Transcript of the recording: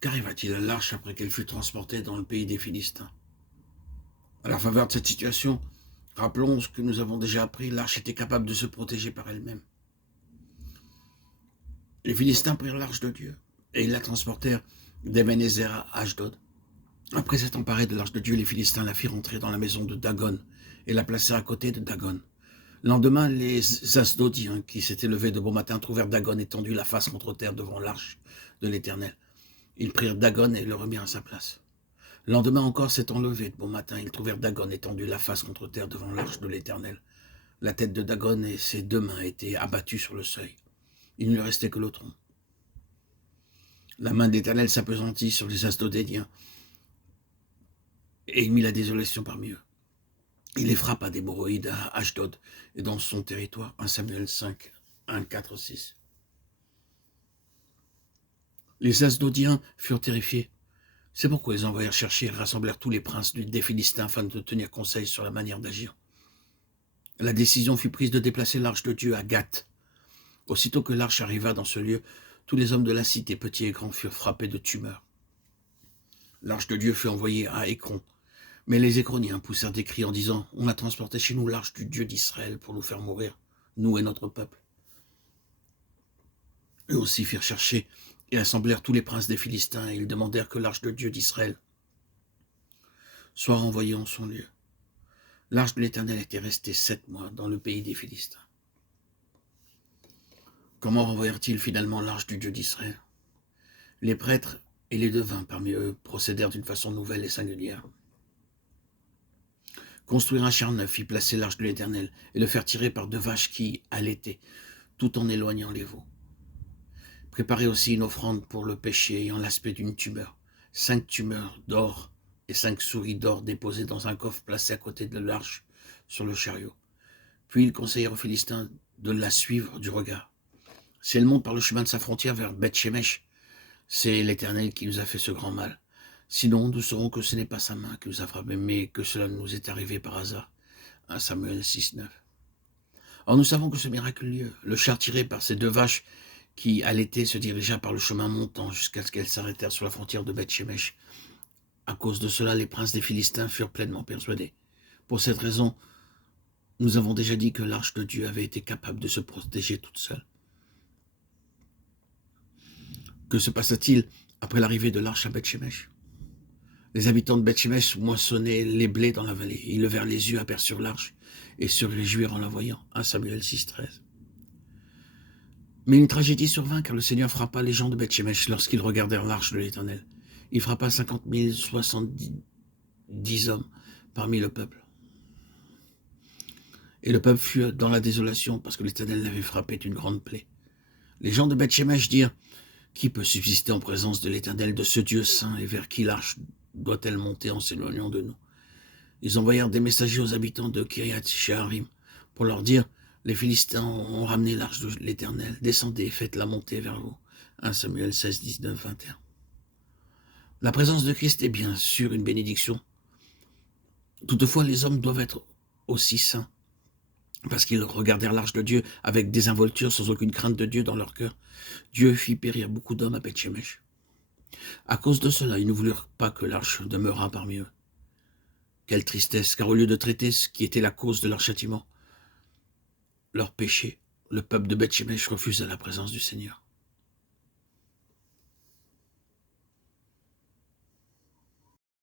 Qu'arriva-t-il à l'arche après qu'elle fut transportée dans le pays des Philistins? À la faveur de cette situation, rappelons ce que nous avons déjà appris, l'arche était capable de se protéger par elle-même. Les Philistins prirent l'arche de Dieu et ils la transportèrent d'Ebenezer à Ashdod. Après s'être emparés de l'arche de Dieu, les Philistins la firent entrer dans la maison de Dagon et la placèrent à côté de Dagon. Le lendemain, les Asdodiens qui s'étaient levés de bon matin trouvèrent Dagon étendu la face contre terre devant l'arche de l'Éternel. Ils prirent Dagon et le remirent à sa place. Le lendemain encore, s'étant levés de bon matin, ils trouvèrent Dagon étendu la face contre terre devant l'arche de l'Éternel. La tête de Dagon et ses 2 mains étaient abattues sur le seuil. Il ne lui restait que le tronc. La main de l'Éternel s'appesantit sur les Asdodéens et il mit la désolation parmi eux. Il les frappa d'hémorroïdes à Ashdod et dans son territoire. 1 Samuel 5, 1, 4, 6. Les Asdodiens furent terrifiés. C'est pourquoi ils envoyèrent chercher et rassemblèrent tous les princes des Philistins afin de tenir conseil sur la manière d'agir. La décision fut prise de déplacer l'arche de Dieu à Gath. Aussitôt que l'arche arriva dans ce lieu, tous les hommes de la cité, petits et grands, furent frappés de tumeurs. L'arche de Dieu fut envoyée à Écron, mais les Écroniens poussèrent des cris en disant « On a transporté chez nous l'arche du Dieu d'Israël pour nous faire mourir, nous et notre peuple. » Eux aussi firent chercher et assemblèrent tous les princes des Philistins, et ils demandèrent que l'arche de Dieu d'Israël soit renvoyée en son lieu. L'arche de l'Éternel était restée 7 mois dans le pays des Philistins. Comment renvoyèrent-ils finalement l'arche du Dieu d'Israël? Les prêtres et les devins parmi eux procédèrent d'une façon nouvelle et singulière. Construire un char neuf, y placer l'arche de l'Éternel et le faire tirer par 2 vaches qui allaitaient, tout en éloignant les veaux. Préparer aussi une offrande pour le péché ayant l'aspect d'une tumeur, 5 tumeurs d'or et 5 souris d'or déposées dans un coffre placé à côté de l'arche sur le chariot. Puis ils conseillèrent aux Philistins de la suivre du regard. Si elle monte par le chemin de sa frontière vers Beth-Shemesh, c'est l'Éternel qui nous a fait ce grand mal. Sinon, nous saurons que ce n'est pas sa main qui nous a frappés, mais que cela nous est arrivé par hasard. 1 Samuel 6, 9. Or, nous savons que ce miracle eut lieu. Le char tiré par ces 2 vaches qui allaitaient se dirigea par le chemin montant jusqu'à ce qu'elles s'arrêtèrent sur la frontière de Beth-Shemesh. À cause de cela, les princes des Philistins furent pleinement persuadés. Pour cette raison, nous avons déjà dit que l'arche de Dieu avait été capable de se protéger toute seule. Que se passa-t-il après l'arrivée de l'arche à Beth-Shemesh? Les habitants de Beth-Shemesh moissonnaient les blés dans la vallée. Ils levèrent les yeux, aperçurent l'arche et se réjouirent en la voyant. 1 Samuel 6, 13. Mais une tragédie survint car le Seigneur frappa les gens de Beth-Shemesh lorsqu'ils regardèrent l'arche de l'Éternel. Il frappa 50 070 hommes parmi le peuple. Et le peuple fut dans la désolation parce que l'Éternel l'avait frappé d'une grande plaie. Les gens de Beth-Shemesh dirent « Qui peut subsister en présence de l'Éternel, de ce Dieu saint, et vers qui l'arche doit-elle monter en s'éloignant de nous ?» Ils envoyèrent des messagers aux habitants de Kiriath-Shearim pour leur dire « Les Philistins ont ramené l'arche de l'Éternel, descendez, faites-la monter vers vous. » 1 Samuel 16, 19, 21. La présence de Christ est bien sûr une bénédiction. Toutefois, les hommes doivent être aussi saints, parce qu'ils regardèrent l'arche de Dieu avec désinvolture, sans aucune crainte de Dieu dans leur cœur. Dieu fit périr beaucoup d'hommes à Beth-Shemesh. À cause de cela, ils ne voulurent pas que l'arche demeurât parmi eux. Quelle tristesse, car au lieu de traiter ce qui était la cause de leur châtiment, leur péché, le peuple de Beth-Shemesh refusa la présence du Seigneur.